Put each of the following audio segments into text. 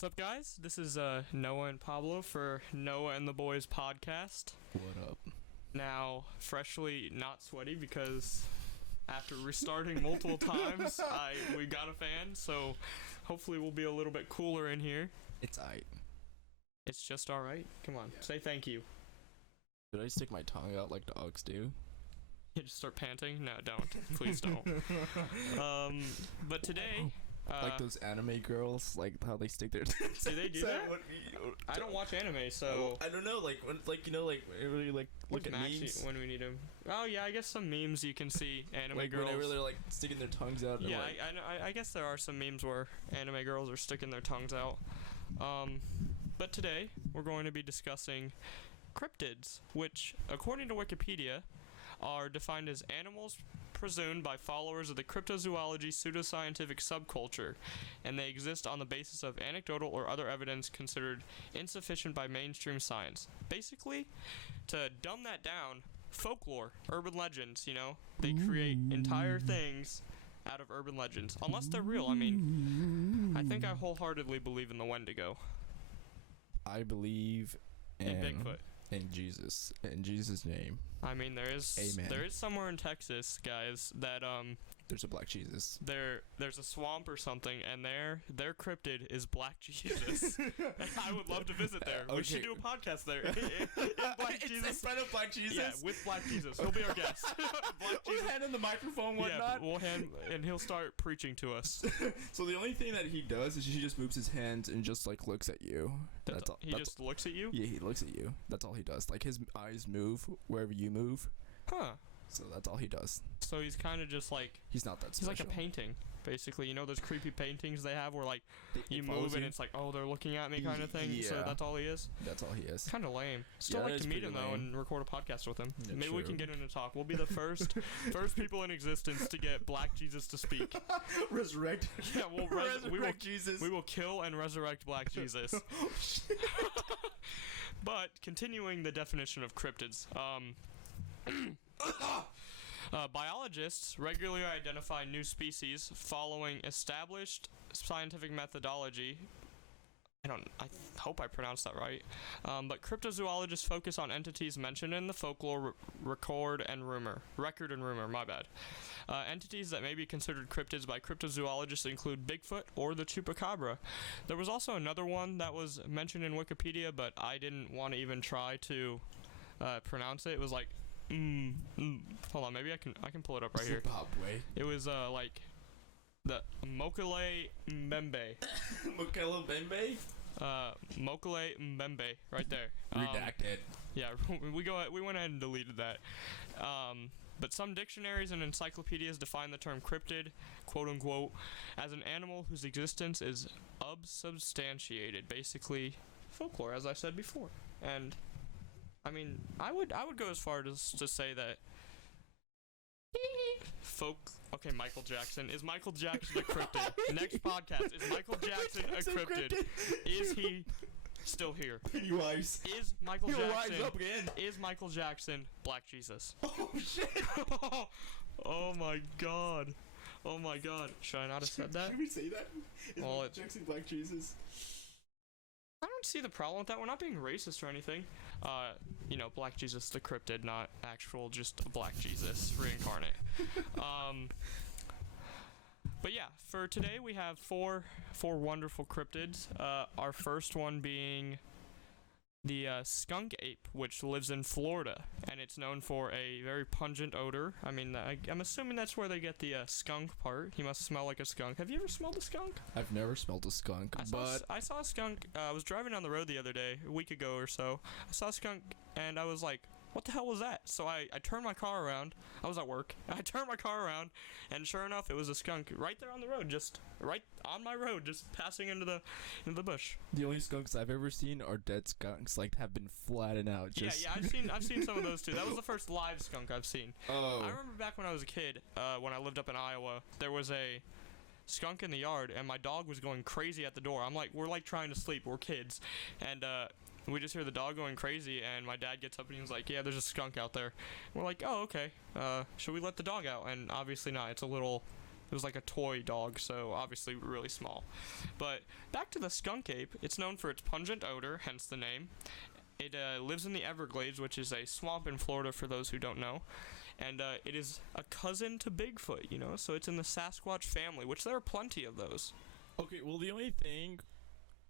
What's up, guys? This is Noah and Pablo for Noah and the Boys podcast. What up? Now, freshly not sweaty because after restarting multiple times, we got a fan, so hopefully we'll be a little bit cooler in here. It's aight. It's just alright. Come on, say thank you. Should I stick my tongue out like dogs do? You just start panting? No, don't. Please don't. But today... like those anime girls, like how they stick their. See, they do that. I don't watch anime, so I don't know. Like when, like really like look at memes when we need them. Oh yeah, I guess some memes you can see anime like girls. When they really like sticking their tongues out. Yeah, like, I guess there are some memes where anime girls are sticking their tongues out. But today we're going to be discussing cryptids, which, according to Wikipedia, are defined as animals presumed by followers of the cryptozoology pseudoscientific subculture, and they exist on the basis of anecdotal or other evidence considered insufficient by mainstream science. Basically, to dumb that down, folklore, urban legends, they create entire things out of urban legends, unless they're real. I mean, I think I wholeheartedly believe in the Wendigo. I believe in Bigfoot. In Jesus' name. I mean, there is somewhere in Texas, guys, that there's a Black Jesus. There's a swamp or something, and their cryptid is Black Jesus. I would love to visit there. Okay. We should do a podcast there. in Black Jesus. In front of Black Jesus. Yeah, with Black Jesus. He'll be our guest. We'll hand him the microphone, whatnot. Yeah, and he'll start preaching to us. So the only thing that he does is he just moves his hands and just like looks at you. That's all. He just looks at you? Yeah, he looks at you. That's all he does. Like his eyes move wherever you move. Huh. So that's all he does. So he's kind of just like... He's not that special. He's like a painting, basically. You know those creepy paintings they have where, like, you move and it's like, oh, they're looking at me kind of thing? Yeah. So that's all he is? That's all he is. Kind of lame. Still like to meet him, though, and record a podcast with him. Yeah, maybe we can get him to talk. We'll be the first people in existence to get Black Jesus to speak. Resurrect. Yeah, we will Jesus. We will kill and resurrect Black Jesus. Oh, shit. But, continuing the definition of cryptids, biologists regularly identify new species following established scientific methodology. I hope I pronounced that right. But cryptozoologists focus on entities mentioned in the folklore, record and rumor. My bad. Entities that may be considered cryptids by cryptozoologists include Bigfoot or the Chupacabra. There was also another one that was mentioned in Wikipedia, but I didn't want to even try to pronounce it. It was like hold on, maybe I can pull it up right here. Zimbabwe. It was like the Mokele Mbembe. Mokele Mbembe? Mokele Mbembe, right there. Redacted. Yeah, we went ahead and deleted that. But some dictionaries and encyclopedias define the term cryptid, quote unquote, as an animal whose existence is unsubstantiated, basically folklore, as I said before. And I mean, I would go as far as to say that okay, Michael Jackson. Is Michael Jackson a cryptid? Next podcast, is Michael Jackson a cryptid? Is he still here? Pennywise. Is Michael Jackson rise up again. Is Michael Jackson Black Jesus? Oh shit. Oh my god. Oh my god. Should I not have said that? Should we say that? Is well, Michael Jackson Black Jesus? I don't see the problem with that. We're not being racist or anything. Black Jesus the cryptid, not actual, just a Black Jesus reincarnate. But yeah, for today we have four wonderful cryptids. Our first one being the Skunk Ape, which lives in Florida, and it's known for a very pungent odor. I mean, I'm assuming that's where they get the skunk part. He must smell like a skunk. Have you ever smelled a skunk? I've never smelled a skunk, I saw a skunk. I was driving down the road the other day, a week ago or so. I saw a skunk, and I was like, what the hell was that? So I turned my car around. I was at work. I turned my car around, and sure enough, it was a skunk right there on the road, just right on my road, just passing into the bush. The only skunks I've ever seen are dead skunks, like have been flattened out. Just Yeah, I've seen some of those too. That was the first live skunk I've seen. Oh. I remember back when I was a kid, when I lived up in Iowa, there was a skunk in the yard, and my dog was going crazy at the door. We're like trying to sleep. We're kids, and we just hear the dog going crazy, and my dad gets up and he's like, yeah, there's a skunk out there. We're like, oh, okay. Should we let the dog out? And obviously not. It's a little It was like a toy dog, so obviously really small. But back to the skunk ape. It's known for its pungent odor, hence the name. It lives in the Everglades, which is a swamp in Florida for those who don't know. And it is a cousin to Bigfoot, you know, so it's in the Sasquatch family, which there are plenty of those. Okay, well, the only thing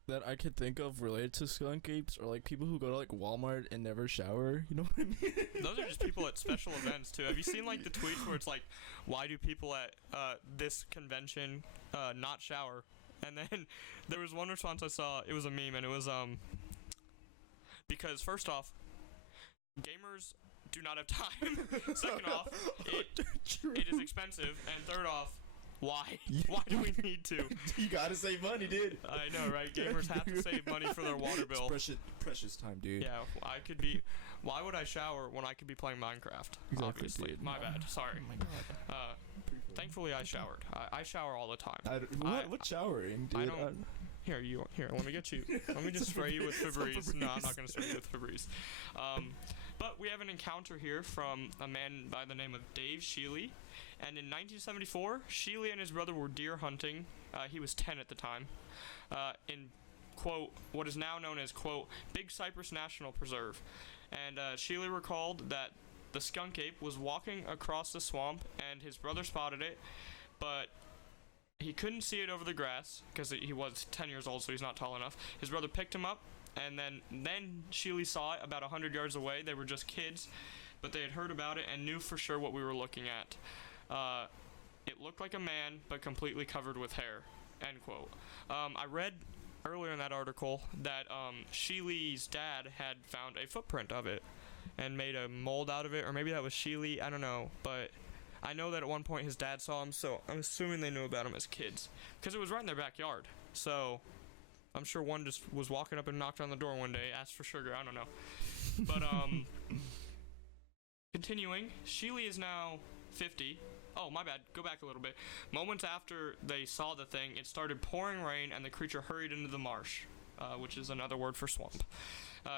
that I could think of related to skunk apes are like people who go to like Walmart and never shower. You know what I mean? Those are just people at special events too. Have you seen like the tweets where it's like, why do people at this convention not shower? And then there was one response I saw. It was a meme, and it was because first off, gamers do not have time. Second off, it is expensive, and third off, why? Why do we need to? You gotta save money, dude. I know, right? Gamers have to save money for their water bill. It's precious time, dude. Yeah, I could be. Why would I shower when I could be playing Minecraft? Exactly, Obviously, dude. my bad. Sorry. Oh my god. Thankfully, I showered. I shower all the time. What showering, dude? I don't. Here, let me get you. Let me just spray you with Febreze. No, I'm not gonna spray you with Febreze. But we have an encounter here from a man by the name of Dave Shealy. And in 1974, Shealy and his brother were deer hunting. He was 10 at the time. In, quote, what is now known as, quote, Big Cypress National Preserve. And Shealy recalled that the skunk ape was walking across the swamp and his brother spotted it, but he couldn't see it over the grass because he was 10 years old, so he's not tall enough. His brother picked him up, and then Shealy saw it about 100 yards away. They were just kids, but they had heard about it and knew for sure what we were looking at. It looked like a man, but completely covered with hair, end quote. I read earlier in that article that Shealy's dad had found a footprint of it and made a mold out of it, or maybe that was Shealy, I don't know, but I know that at one point his dad saw him, so I'm assuming they knew about him as kids, because it was right in their backyard, so I'm sure one just was walking up and knocked on the door one day, asked for sugar, I don't know. But, continuing, Shealy is now 50. Oh, my bad. Go back a little bit. Moments after they saw the thing, it started pouring rain, and the creature hurried into the marsh, which is another word for swamp.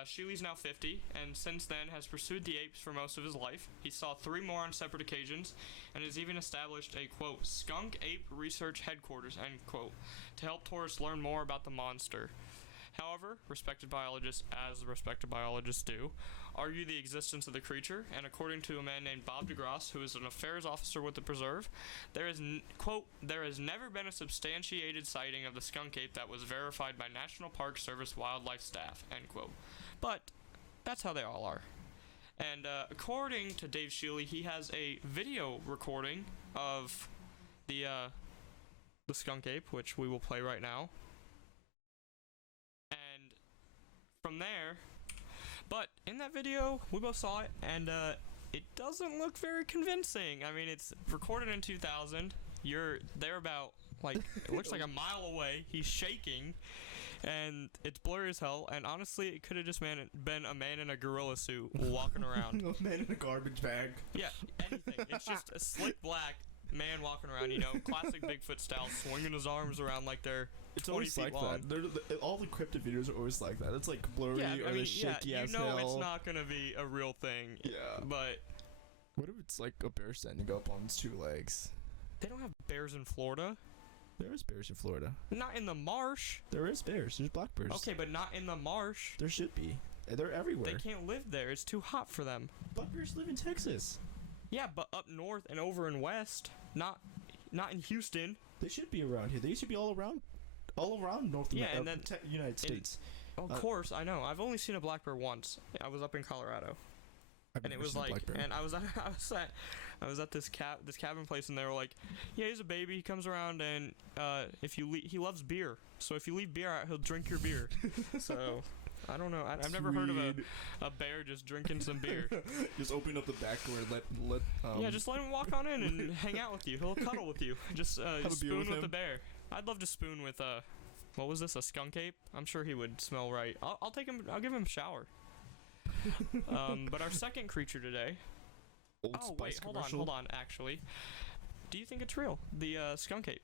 Shealy's now 50, and since then has pursued the apes for most of his life. He saw 3 more on separate occasions, and has even established a, quote, Skunk Ape Research Headquarters, end quote, to help tourists learn more about the monster. However, respected biologists, as respected biologists do, argue the existence of the creature, and according to a man named Bob DeGrasse, who is an affairs officer with the preserve, there is, quote, there has never been a substantiated sighting of the skunk ape that was verified by National Park Service wildlife staff, end quote. But that's how they all are. And according to Dave Shealy, he has a video recording of the skunk ape, which we will play right now. From there, but in that video, we both saw it, and it doesn't look very convincing. I mean, it's recorded in 2000. They're about, like, it looks like a mile away. He's shaking, and it's blurry as hell, and honestly, it could have just been a man in a gorilla suit walking around. A man in a garbage bag. Yeah, anything. It's just a slick black man walking around, you know, classic Bigfoot style, swinging his arms around like they're 20 feet long. All the cryptid videos are always like that. It's like blurry or the shaky ass hell. You know it's not gonna be a real thing. Yeah. But what if it's like a bear standing up on its 2 legs? They don't have bears in Florida. There is bears in Florida. Not in the marsh. There is bears. There's black bears. Okay, but not in the marsh. There should be. They're everywhere. They can't live there. It's too hot for them. Black bears live in Texas. Yeah, but up north and over in west, not in Houston. They should be around here. They should be all around North United States. Of course, I know. I've only seen a black bear once. I was up in Colorado, and it was like, and I was at this cabin place, and they were like, yeah, he's a baby. He comes around, and he loves beer. So if you leave beer out, he'll drink your beer. So. I don't know. I've never heard of a bear just drinking some beer. Just open up the back door and let just let him walk on in and hang out with you. He'll cuddle with you. Just spoon with the bear. I'd love to spoon with what was this? A skunk ape? I'm sure he would smell right. I'll take him. I'll give him a shower. But our second creature today. Hold on. Actually, do you think it's real? The skunk ape.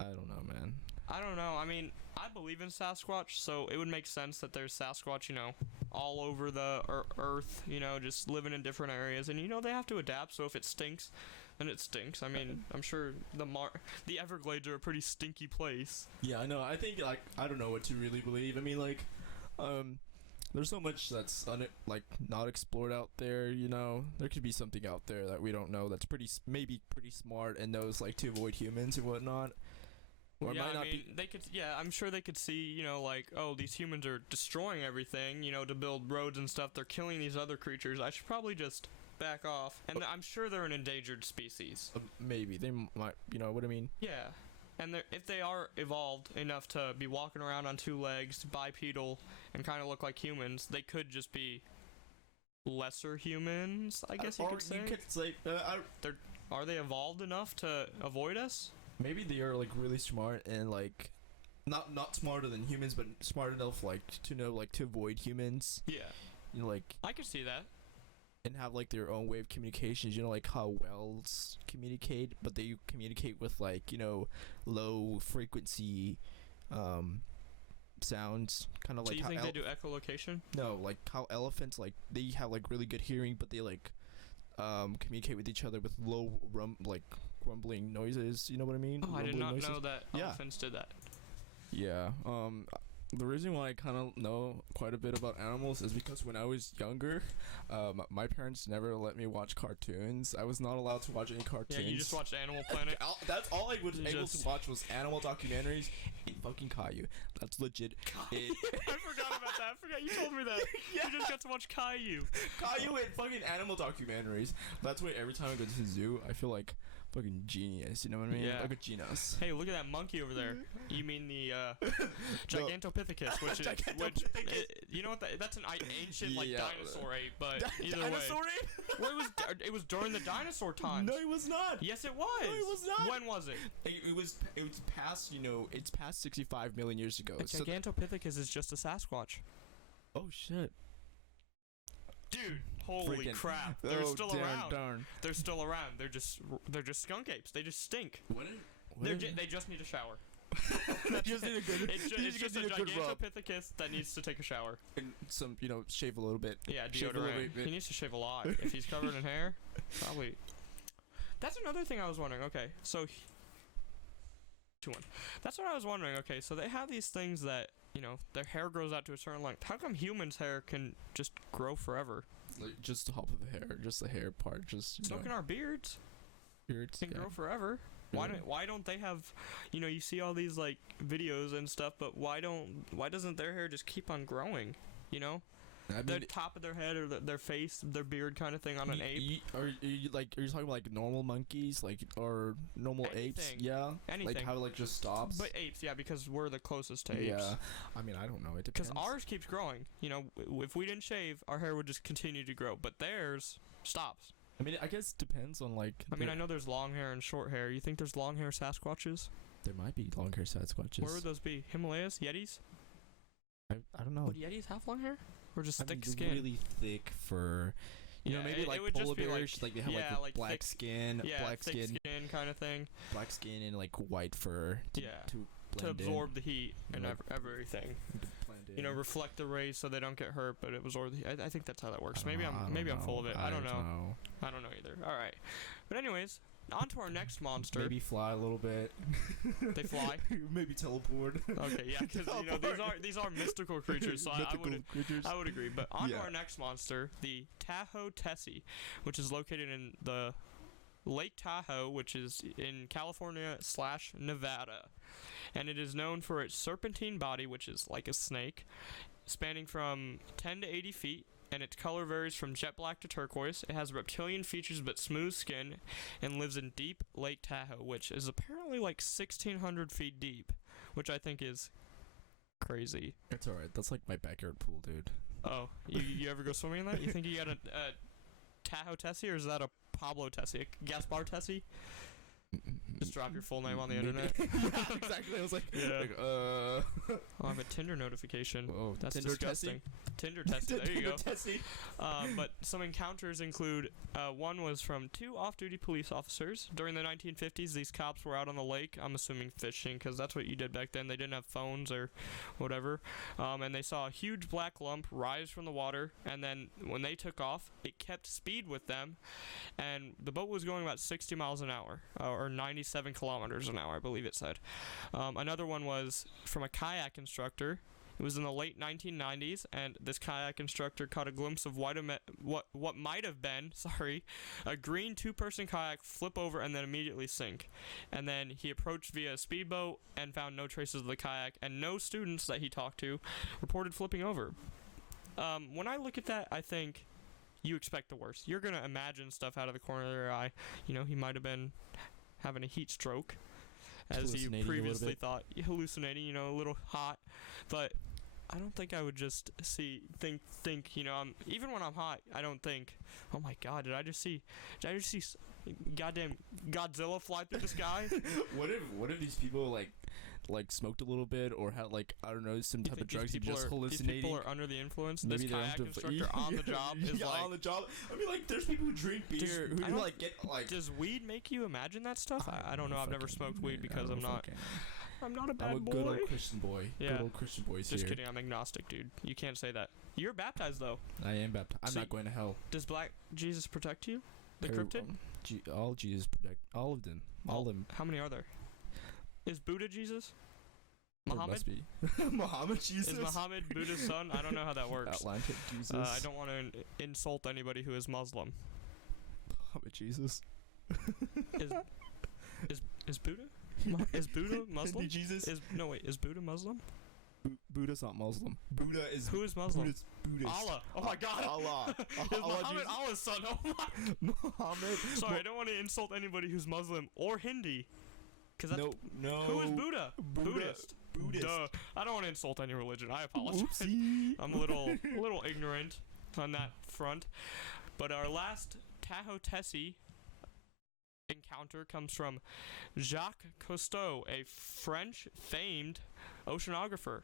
I don't know, man. I don't know. I mean, I believe in Sasquatch, so it would make sense that there's Sasquatch, you know, all over the earth, you know, just living in different areas. And, you know, they have to adapt, so if it stinks, and it stinks. I mean, I'm sure the Everglades are a pretty stinky place. Yeah, I know. I think like I don't know what to really believe. I mean, like, there's so much that's not explored out there. You know, there could be something out there that we don't know that's maybe pretty smart and knows like to avoid humans and whatnot. Or Yeah, it might I not mean, they could. Yeah, I'm sure they could see. You know, like, oh, these humans are destroying everything. You know, to build roads and stuff. They're killing these other creatures. I should probably just back off. And I'm sure they're an endangered species. maybe they might. You know what I mean? Yeah, and if they are evolved enough to be walking around on two legs, bipedal, and kind of look like humans, they could just be lesser humans. I guess you could say. Are they evolved enough to avoid us? Maybe they are like really smart and like not smarter than humans, but smart enough like to know like to avoid humans. Yeah, You know, like I could see that. and have like their own way of communications. You know, like how whales communicate, but they communicate with like low frequency sounds, kind of So like you how think they do echolocation? no, like how elephants like they have like really good hearing, but they like communicate with each other with low rumbling noises. You know what I mean? Oh, I did Rumbling not noises. know that Yeah. elephants did that. Yeah. The reason why I kind of know quite a bit about animals is because when I was younger, my parents never let me watch cartoons. I was not allowed to watch any cartoons. Yeah, you just watched Animal Planet. That's all I was able Just- to watch was animal documentaries and fucking Caillou. That's legit. It, I forgot about that. I forgot you told me that. Yeah. You just got to watch Caillou. Caillou and fucking animal documentaries. That's why every time I go to the zoo, I feel like fucking genius. You know what I mean? Yeah. Like a genius. Hey, look at that monkey over there. You mean the Gigantopithecus, which is Gigantopithecus. you know what? That's an ancient like Yeah. dinosaur ape, but either Dinosaur way. ape? Well, it was during the dinosaur times. No, it was not. Yes, it was. No, it was not. When was it? It was past. It's past 65 million years ago. A So Gigantopithecus is just a Sasquatch. oh shit. Dude, holy Freaking- crap! They're Oh, still darn, around. Darn. They're still around. They're just skunk apes. They just stink. They just need a shower. just need a good. It's just a need a good rub Gigantopithecus that needs to take a shower. and some, shave a little bit. Yeah, Shave a little deodorant. bit. He needs to shave a lot. If he's covered in hair, probably. That's another thing I was wondering. Okay, so 2-1. That's what I was wondering. Okay, so they have these things that their hair grows out to a certain length. How come humans' hair can just grow forever? Like just the top of the hair, just the hair part, just So can our beards. beards. Can grow forever. Yeah. Why don't they have? You see all these like videos and stuff, but why doesn't their hair just keep on growing? I The mean, top of their head or their face, their beard kind of thing on an ape. Are you talking about like normal monkeys, like or normal apes? Anything. Yeah. Anything. Like how it like just stops. But apes, yeah, because we're the closest to apes. Yeah. I mean, I don't know. It depends. Because ours keeps growing. If we didn't shave, our hair would just continue to grow. But theirs stops. I mean, I guess it depends on like. I know there's long hair and short hair. You think there's long hair Sasquatches? There might be long hair Sasquatches. Where would those be? Himalayas? Yetis? I don't know. Would Yetis have long hair? Or just thick mean, skin? really thick fur. Maybe it like would just polar be bears, like they have yeah, like, like black thick, skin, yeah, black thick skin, kind of thing. black skin, and like white fur. To, Yeah. to To blend absorb the heat and Like- everything. in. To blend in. Reflect the rays so they don't get hurt, but it absorb the heat. I think that's how that works. I Maybe don't I'm full of know. it. I don't know. I don't know either. All right. But anyways, on to our next monster. Maybe fly a little bit. They fly. Maybe teleport. Okay, yeah, because these are mystical creatures, so Mythical creatures. I would agree. But on to Yeah. our next monster, the Tahoe Tessie, which is located in the Lake Tahoe, which is in California/Nevada, and it is known for its serpentine body, which is like a snake, spanning from 10 to 80 feet. And its color varies from jet black to turquoise. It has reptilian features but smooth skin, and lives in deep Lake Tahoe, which is apparently like 1,600 feet deep, which I think is crazy. It's alright. That's like my backyard pool, dude. Oh, you ever go swimming in that? You think you got a Tahoe Tessie, or is that a Pablo Tessie, a Gaspar Tessie? just drop your full name on the internet. Yeah, exactly. I was like, Yeah. oh, I have a Tinder notification. That's Tinder disgusting. Tinder Tessie. There you go. Tessie. But some encounters include one was from 2 off-duty police officers. During the 1950s, these cops were out on the lake, I'm assuming fishing, because that's what you did back then. They didn't have phones or whatever. And they saw a huge black lump rise from the water, and then when they took off, it kept speed with them, and the boat was going about 60 miles an hour, or 97 kilometers an hour, I believe it said. Another one was from a kayak instructor. It was in the late 1990s, and this kayak instructor caught a glimpse of what might have been, a green 2-person kayak flip over and then immediately sink. And then he approached via a speedboat and found no traces of the kayak, and no students that he talked to reported flipping over. When I look at that, I think you expect the worst. You're going to imagine stuff out of the corner of your eye. You know, he might have been having a heat stroke, as you previously thought, hallucinating, you know, a little hot. But I don't think I would just think, you know, even when I'm hot, I don't think, oh my God, did I just see goddamn Godzilla fly through the sky? What if these people like smoked a little bit or had like, I don't know, some type of drugs and just hallucinating? These people are under the influence. Maybe this kayak instructor on the job is like on the job. I mean, like, there's people who drink beer who like get like. Does weed make you imagine that stuff? I don't know. I've never smoked weed because I'm not a bad boy. I'm a good old Christian boy. Yeah. Good old Christian boys Just here. kidding. I'm agnostic, dude. You can't say that. You're baptized though. I am baptized. I'm not going to hell. Does Black Jesus protect you? The cryptid? All Jesus protect. All of them. All of them. How many are there? Is Buddha Jesus? Muhammad? Must be. Muhammad Jesus? Is Muhammad Buddha's son? I don't know how that works. Atlantic Jesus. I don't want to insult anybody who is Muslim. Muhammad Jesus. Is Buddha? Is Buddha Muslim? Jesus? Is Buddha Muslim? Buddha's not Muslim. Buddha is. Who is Muslim? Buddhist. Allah. Oh my God. Allah. Is Muhammad Allah's son? Oh my. Muhammad. Sorry, I don't want to insult anybody who's Muslim or Hindi. No. Who is Buddha? Buddhist. Duh. I don't want to insult any religion. I apologize. Oopsie. I'm a little ignorant on that front. But our last Tahoe Tessie encounter comes from Jacques Cousteau, a French famed oceanographer.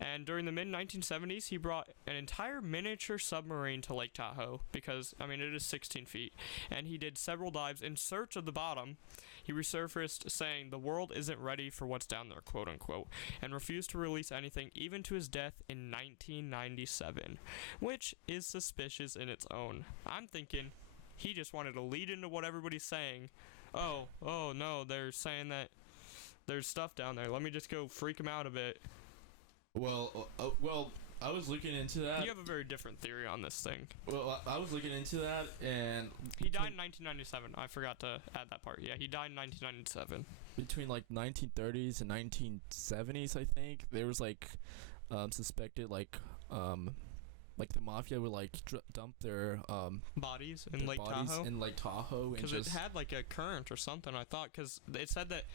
And during the mid-1970s, he brought an entire miniature submarine to Lake Tahoe because, I mean, it is 16 feet. And he did several dives in search of the bottom. He resurfaced saying the world isn't ready for what's down there, quote unquote, and refused to release anything even to his death in 1997, which is suspicious in its own. I'm thinking he just wanted to lead into what everybody's saying. Oh no, they're saying that there's stuff down there. Let me just go freak them out a bit. Well, I was looking into that. You have a very different theory on this thing. Well, I was looking into that, and he died in 1997. I forgot to add that part. Yeah, he died in 1997. Between like 1930s and 1970s, I think there was like suspected like the mafia would like dump their bodies in Lake Tahoe. Because it had like a current or something, I thought, because it said that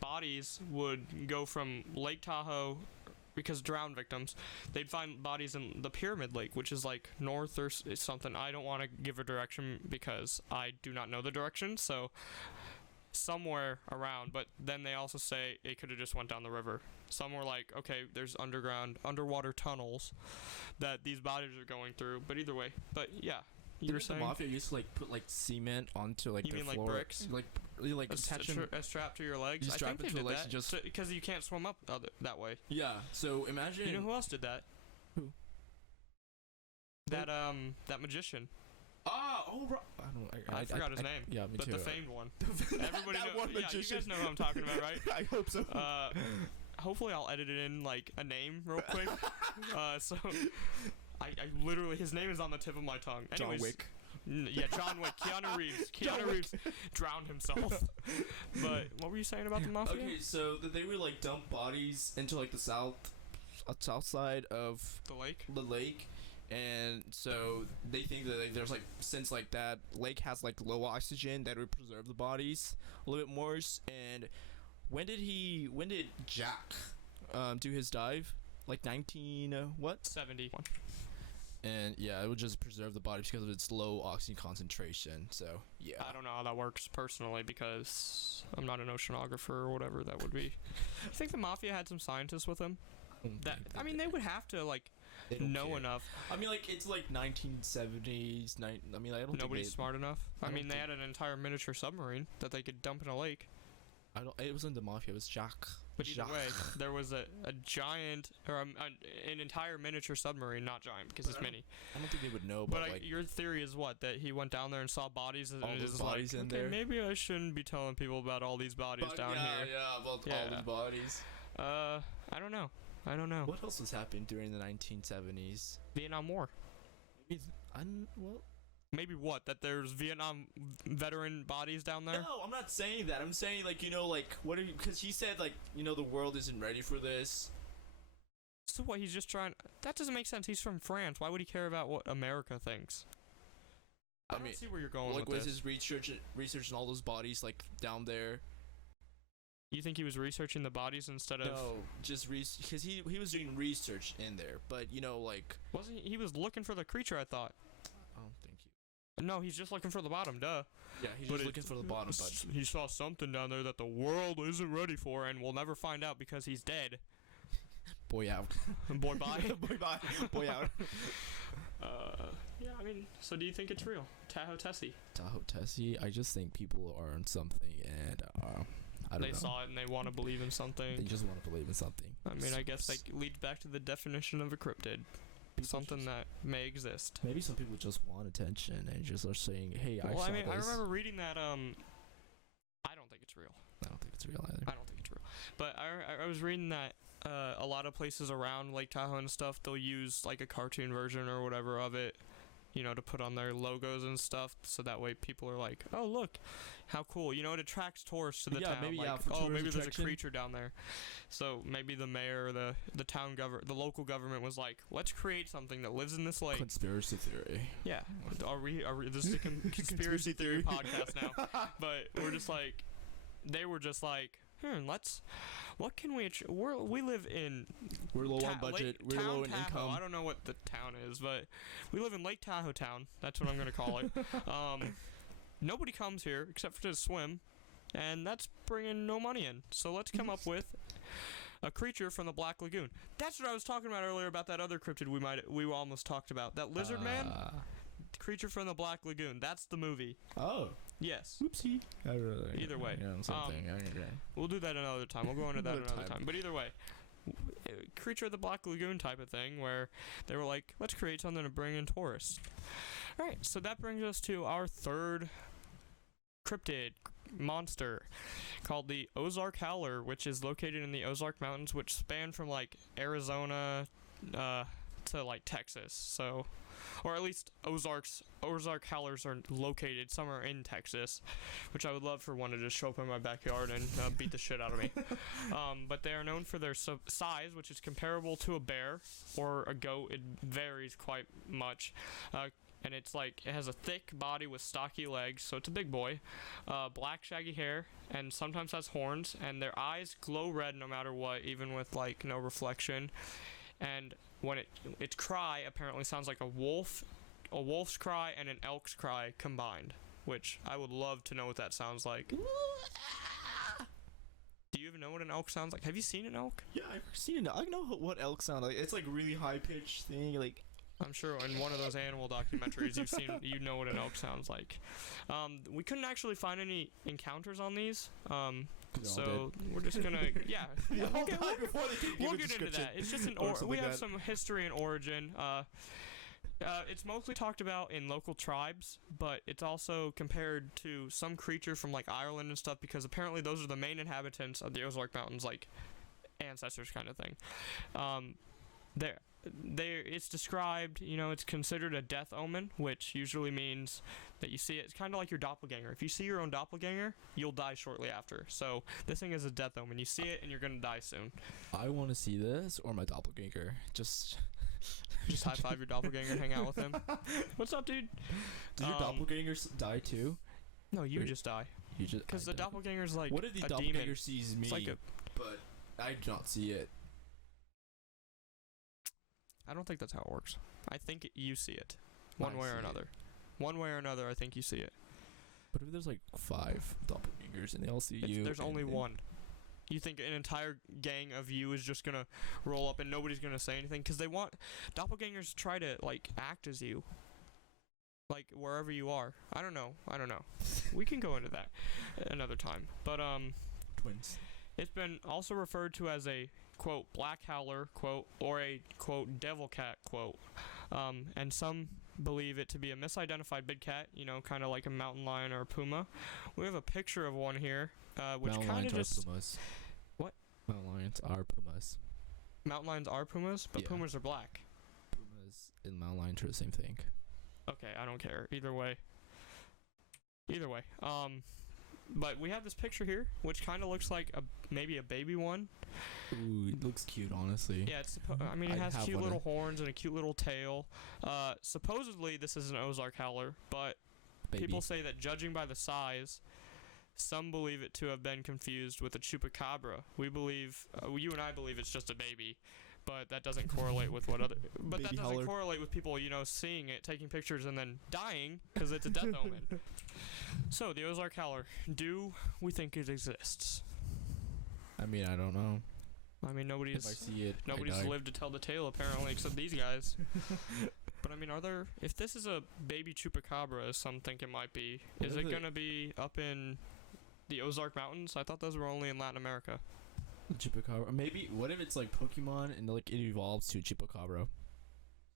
bodies would go from Lake Tahoe, because drowned victims, they'd find bodies in the Pyramid Lake, which is like north or something. I don't want to give a direction because I do not know the direction, so somewhere around. But then they also say it could have just went down the river. Some were like, okay, there's underwater tunnels that these bodies are going through. But either way, yeah. You were saying the mafia used to like put like cement onto like their floor. Like bricks, like attach them a strap to your legs. You I strap think it they to did legs that just because you can't swim up that way. Yeah. So imagine. You know who else did that? Who? That magician. I forgot his name. Yeah, me but too. the famed one. Everybody knows. Yeah, you guys know who I'm talking about, right? I hope so. Hopefully I'll edit it in like a name real quick. So I literally, his name is on the tip of my tongue. Anyways, John Wick. Yeah, John Wick. Keanu Reeves. Keanu Reeves drowned himself. But what were you saying about the mafia? Okay, so they would like dump bodies into like the south side of the lake. And so they think that there's like, since like that lake has like low oxygen, that would preserve the bodies a little bit more. And when did Jack do his dive? Like 70. And yeah, it would just preserve the body because of its low oxygen concentration. So yeah, I don't know how that works personally because I'm not an oceanographer or whatever that would be. I think the mafia had some scientists with them. I mean, they would have to like know enough. I mean, like it's like 1970s. I mean, I don't. Nobody's smart enough. I mean, they think- had an entire miniature submarine that they could dump in a lake. I don't. It wasn't the mafia. It was Jacques. But either way, there was a giant or an entire miniature submarine, not giant because it's mini. I don't think they would know. But like your theory is what? That he went down there and saw bodies and all it those is bodies like, in okay, there. maybe I shouldn't be telling people about all these bodies down here. Yeah, about all Yeah. these bodies. I don't know. I don't know. What else was happening during the 1970s? Vietnam War. Maybe well. Maybe what? That there's Vietnam veteran bodies down there? No, I'm not saying that. I'm saying like what are you? Because he said like the world isn't ready for this. So what? He's just trying. That doesn't make sense. He's from France. Why would he care about what America thinks? I don't see where you're going like with was this. his research on all those bodies like down there? You think he was researching the bodies instead of? No, just because he was doing research in there, but like Wasn't he was looking for the creature? I thought. I don't think he. No, he's just looking for the bottom. Duh. Yeah, he's just looking for the bottom. But He saw something down there that the world isn't ready for, and we'll never find out because he's dead. boy out. Boy, bye. Boy bye. Boy out. Yeah, I mean, so do you think it's real? Tahoe Tessie. Tahoe Tessie. I just think people are on something, and I don't know. They saw it and they want to believe in something. They just want to believe in something. I mean, I guess that leads back to the definition of a cryptid. Something that may exist. Maybe some people just want attention and just are saying, "Hey, I saw I mean, this." I remember reading that. I don't think it's real. I don't think it's real either. I don't think it's real. But I was reading that a lot of places around Lake Tahoe and stuff, they'll use like a cartoon version or whatever of it, to put on their logos and stuff, so that way people are like, "Oh, look, how cool!" It attracts tourists to the town. Maybe like, for oh, maybe tourist there's a attraction. creature down there. So maybe the mayor, the town the local government was like, "Let's create something that lives in this lake." Conspiracy theory. Yeah, are we? This is a conspiracy theory podcast now, but they were just like, what can we? We live in. We're low on budget. We're low in income. I don't know what the town is, but we live in Lake Tahoe Town. That's what I'm gonna call it. Nobody comes here except for to swim, and that's bringing no money in. So let's come up with a creature from the Black Lagoon. That's what I was talking about earlier about that other cryptid we almost talked about. That lizard man. Creature from the Black Lagoon. That's the movie. Oh. Yes. Oopsie. Either way. Something. We'll do that another time. We'll go into that another time. But either way, Creature of the Black Lagoon type of thing where they were like, let's create something to bring in tourists. All right, so that brings us to our third cryptid monster called the Ozark Howler, which is located in the Ozark Mountains, which span from like Arizona to like Texas. So, or at least Ozark Howlers are located somewhere in Texas, which I would love for one to just show up in my backyard and beat the shit out of me. But they are known for their size, which is comparable to a bear or a goat. It varies quite much. And it has a thick body with stocky legs, so it's a big boy. Black shaggy hair, and sometimes has horns, and their eyes glow red no matter what, even with no reflection. And when its cry apparently sounds like a wolf's cry and an elk's cry combined, which I would love to know what that sounds like. Do you even know what an elk sounds like? Have you seen an elk? Yeah, I've seen it. I know what elk sound like. It's like really high pitched thing, like. I'm sure in one of those animal documentaries you know what an elk sounds like. We couldn't actually find any encounters on these, so we're just gonna we'll get into that. It's just we have some history and origin. It's mostly talked about in local tribes, but it's also compared to some creature from like Ireland and stuff, because apparently those are the main inhabitants of the Ozark Mountains, like ancestors kind of thing. It's described, it's considered a death omen, which usually means that you see it. It's kind of like your doppelganger. If you see your own doppelganger, you'll die shortly after. So this thing is a death omen. You see it and you're gonna die soon. I want to see this or my doppelganger. Just high five your doppelganger and hang out with him. What's up, dude? Did your doppelganger die too? No, you just die. Because the doppelganger's like what if the a doppelganger demon. sees me? But I do not see it. I don't think that's how it works. I think you see it. One way or see another. it. One way or another, I think you see it. But if there's like 5 doppelgangers and they all see you, There's only and- one. You think an entire gang of you is just gonna roll up and nobody's gonna say anything? Because they want doppelgangers to try to like act as you, like wherever you are. I don't know. We can go into that another time. But twins. it's been also referred to as a quote black howler quote or a quote devil cat quote, and some believe it to be a misidentified big cat. You know, kind of like a mountain lion or a puma. We have a picture of one here, which Mountain kind of lions just are pumas. What? Mountain lions are pumas. mountain lions are pumas, but Yeah. pumas are black. Pumas and mountain lions are the same thing. Okay, I don't care. Either way. But we have this picture here, which kind of looks like maybe a baby one. Ooh, it looks cute, honestly. Yeah, it I'd has have cute one little of- horns and a cute little tail. Supposedly, this is an Ozark Howler, but Baby. people say that judging by the size, some believe it to have been confused with a chupacabra. We believe, you and I believe it's just a baby, but that doesn't correlate with what other. But that Baby doesn't howler. correlate with people, seeing it, taking pictures, and then dying because it's a death omen. So the Ozark Howler, do we think it exists? I mean, I don't know. I mean, If I nobody's see it, I nobody's die. lived to tell the tale apparently, except these guys. But I mean, if this is a baby chupacabra, as some think it might be, What is if it it- gonna be up in the Ozark Mountains? I thought those were only in Latin America. Chupacabra. Maybe. What if it's like Pokemon and like it evolves to a chupacabra?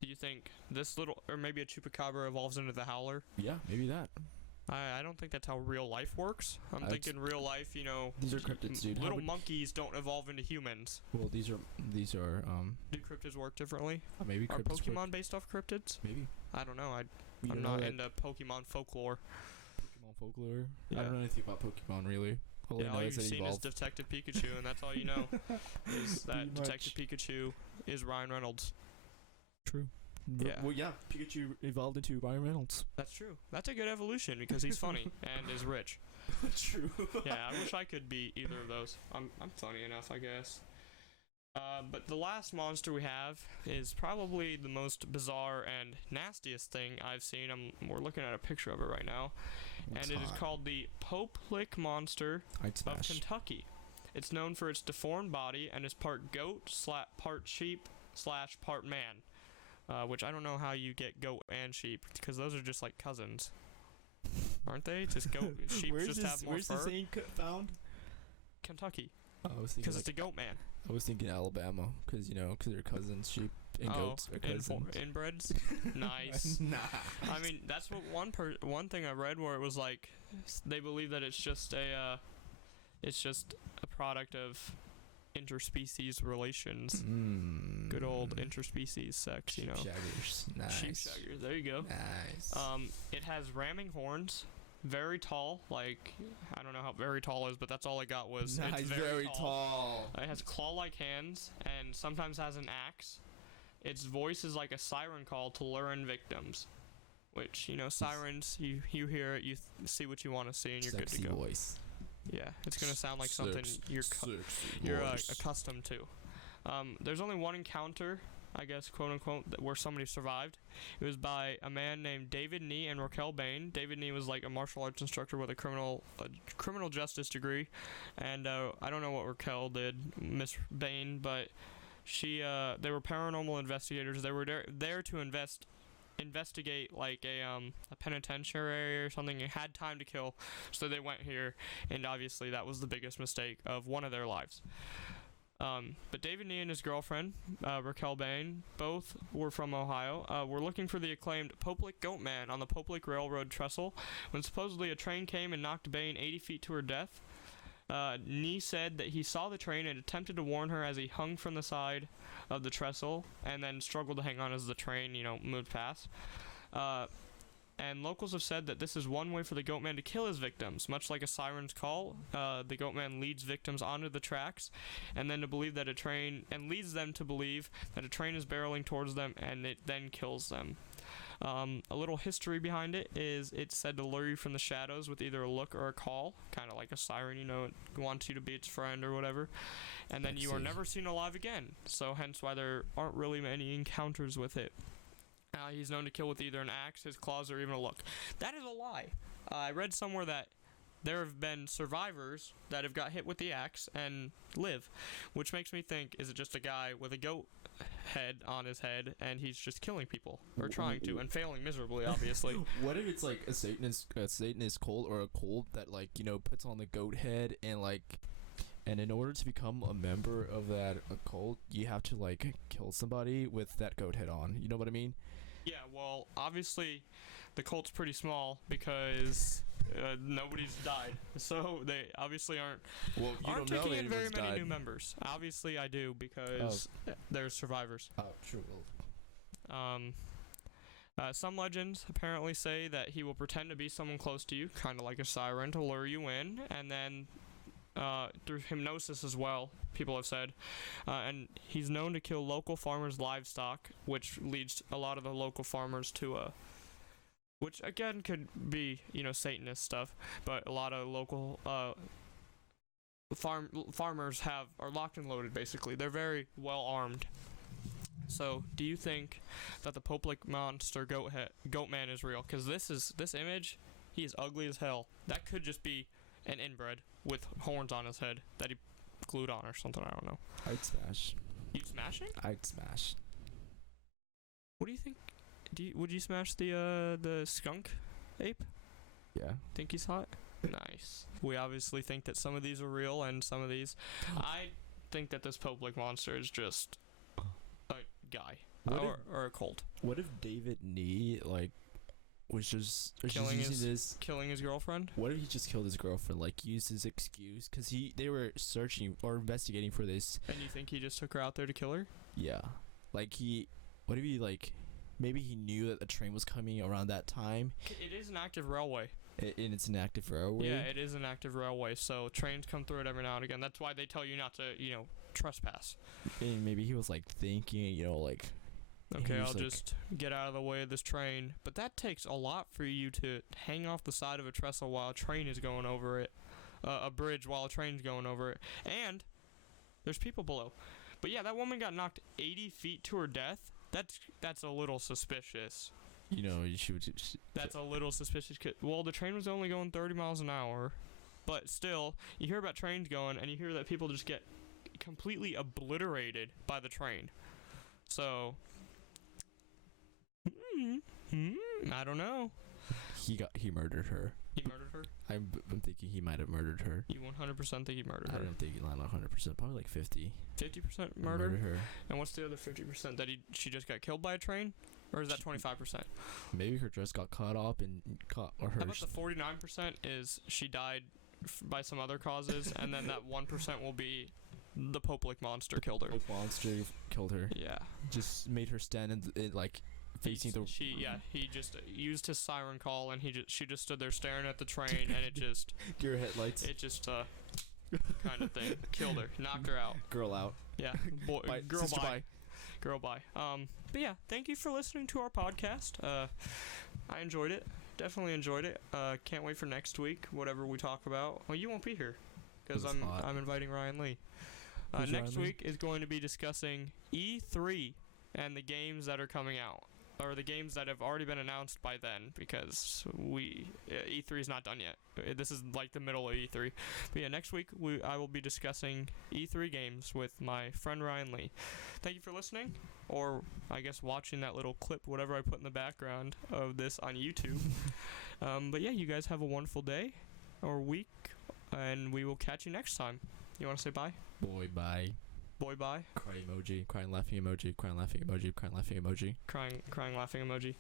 Do you think this or maybe a chupacabra evolves into the howler? Yeah, maybe that. I don't think that's how real life works. I'm I'd thinking real life, These are cryptids, dude. How little would- monkeys don't evolve into humans. Well, these are Do cryptids work differently? maybe Are cryptids work- Pokemon based off cryptids? Maybe. I don't know. You I'm know not that into Pokemon folklore. Pokemon folklore. I Yeah. don't know anything about Pokemon really. All I Yeah, know all is you've they seen is evolve. Detective Pikachu, and that's all you know. Is that Pretty Detective much. Pikachu is Ryan Reynolds. True. Yeah. Well, yeah. Pikachu evolved into Ryan Reynolds. That's true. That's a good evolution because he's funny and is rich. True. Yeah, I wish I could be either of those. I'm funny enough, I guess. But the last monster we have is probably the most bizarre and nastiest thing I've seen. We're looking at a picture of it right now, and it is called the Pope Lick Monster I'd of smash. Kentucky. It's known for its deformed body and is part goat, part sheep, / part man. Which I don't know how you get goat and sheep, because those are just like cousins, aren't they? Just goat, sheep just have more where's fur. the saying found? Kentucky, I was thinking because like, it's a goat man. I was thinking Alabama, because they're cousins. Sheep and goats are cousins. Inbreds. Nice. Nah. I mean, that's what one thing I read where it was like they believe that it's just a product of interspecies relations. Good old interspecies sex, Sheep shaggers. Nice. Sheep shaggers. There you go. Nice. It has ramming horns, very tall. Like I don't know how very tall is, but that's all I got was nice. it's Very tall. It has claw-like hands and sometimes has an axe. Its voice is like a siren call to lure in victims. Which sirens, you hear it, you see what you want to see, and you're Sexy good to go. voice. Yeah, it's gonna sound like something you're voice. accustomed to. There's only one encounter, I guess, quote unquote, where somebody survived. It was by a man named David Nee and Raquel Bain. David Nee was like a martial arts instructor with a criminal justice degree, and I don't know what Raquel did, Miss Bain, but they were paranormal investigators. They were there to investigate like a penitentiary or something. It had time to kill, so they went here, and obviously that was the biggest mistake of one of their lives. But David Nee and his girlfriend, Raquel Bain, both were from Ohio, were looking for the acclaimed Pope Lick Goat Man on the Pope Lick Railroad trestle when supposedly a train came and knocked Bain 80 feet to her death. Nee said that he saw the train and attempted to warn her as he hung from the side of the trestle and then struggled to hang on as the train, moved past. And locals have said that this is one way for the goat man to kill his victims. Much like a siren's call, the goat man leads victims onto the tracks and then leads them to believe that a train is barreling towards them, and it then kills them. A little history behind it is it's said to lure you from the shadows with either a look or a call, kind of like a siren, it wants you to be its friend or whatever, and then you are never seen alive again, so hence why there aren't really many encounters with it. He's known to kill with either an axe, his claws, or even a look. That is a lie. I read somewhere that there have been survivors that have got hit with the axe and live, which makes me think, is it just a guy with a goat head on his head and he's just killing people, or trying to, and failing miserably, obviously? What if it's like a Satanist cult, or a cult that, like, you know, puts on the goat head, and like, and in order to become a member of that cult, you have to like kill somebody with that goat head on. You know what I mean? Yeah, well, obviously the cult's pretty small because nobody's died, so they obviously aren't taking in very many new members. Obviously, I do, because there's survivors. Oh, true. Some legends apparently say that he will pretend to be someone close to you, kind of like a siren, to lure you in, and then through hypnosis as well, people have said. And he's known to kill local farmers' livestock, which leads a lot of the local farmers to which again could be, you know, Satanist stuff, but a lot of local farmers are locked and loaded. Basically, they're very well armed. So, do you think that the Pope-like monster goat man is real? Because this image, he is ugly as hell. That could just be an inbred with horns on his head that he glued on or something. I don't know. I'd smash. You smashing? I'd smash. What do you think? Would you smash the skunk ape? Yeah. Think he's hot? Nice. We obviously think that some of these are real, and some of these, I think that this Pope-like monster is just a guy or a cult. What if David Nee was just killing his girlfriend? What if he just killed his girlfriend? Like, used his excuse because they were searching or investigating for this. And you think he just took her out there to kill her? Yeah. Like, what if he maybe he knew that the train was coming around that time. It is an active railway. And it's an active railway? Yeah, it is an active railway, so trains come through it every now and again. That's why they tell you not to, you know, trespass. And maybe he was, thinking, you know, okay, I'll just get out of the way of this train. But that takes a lot for you to hang off the side of a trestle while a train is going over it. A bridge while a train's going over it. And there's people below. But yeah, that woman got knocked 80 feet to her death. That's a little suspicious. You know, that's a little suspicious. Well, the train was only going 30 miles an hour. But still, you hear about trains going, and you hear that people just get completely obliterated by the train. So, I don't know. He murdered her. He murdered her? I'm thinking he might have murdered her. You 100% think he murdered her? I don't think not 100%. Probably like 50. 50% murdered her. And what's the other 50% that she just got killed by a train? Or is that 25%? Maybe her dress got cut off and caught. Or her. How about the 49% is she died by some other causes, and then that 1% will be the Pope-like monster killed her. Pope monster killed her. Yeah. Just made her stand in facing the. He just used his siren call, and she just stood there staring at the train, and it just. Deer headlights. It just kind of thing killed her, knocked her out. Girl out. Yeah. Bye. Girl Sister bye. Girl bye. But yeah, thank you for listening to our podcast. I enjoyed it. Definitely enjoyed it. Can't wait for next week. Whatever we talk about. Well, you won't be here because I'm inviting Ryan Lee. Next week is going to be discussing E3 and the games that are coming out, or the games that have already been announced by then, because E3 is not done yet. This is like the middle of E3. But yeah, next week I will be discussing E3 games with my friend Ryan Lee. Thank you for listening, or I guess watching that little clip, whatever I put in the background of this on YouTube. But yeah, you guys have a wonderful day or week, and we will catch you next time. You want to say bye? Boy, bye. Boy, bye. Cry emoji. Crying, laughing emoji. Crying, laughing emoji. Crying, laughing emoji. Crying, laughing emoji.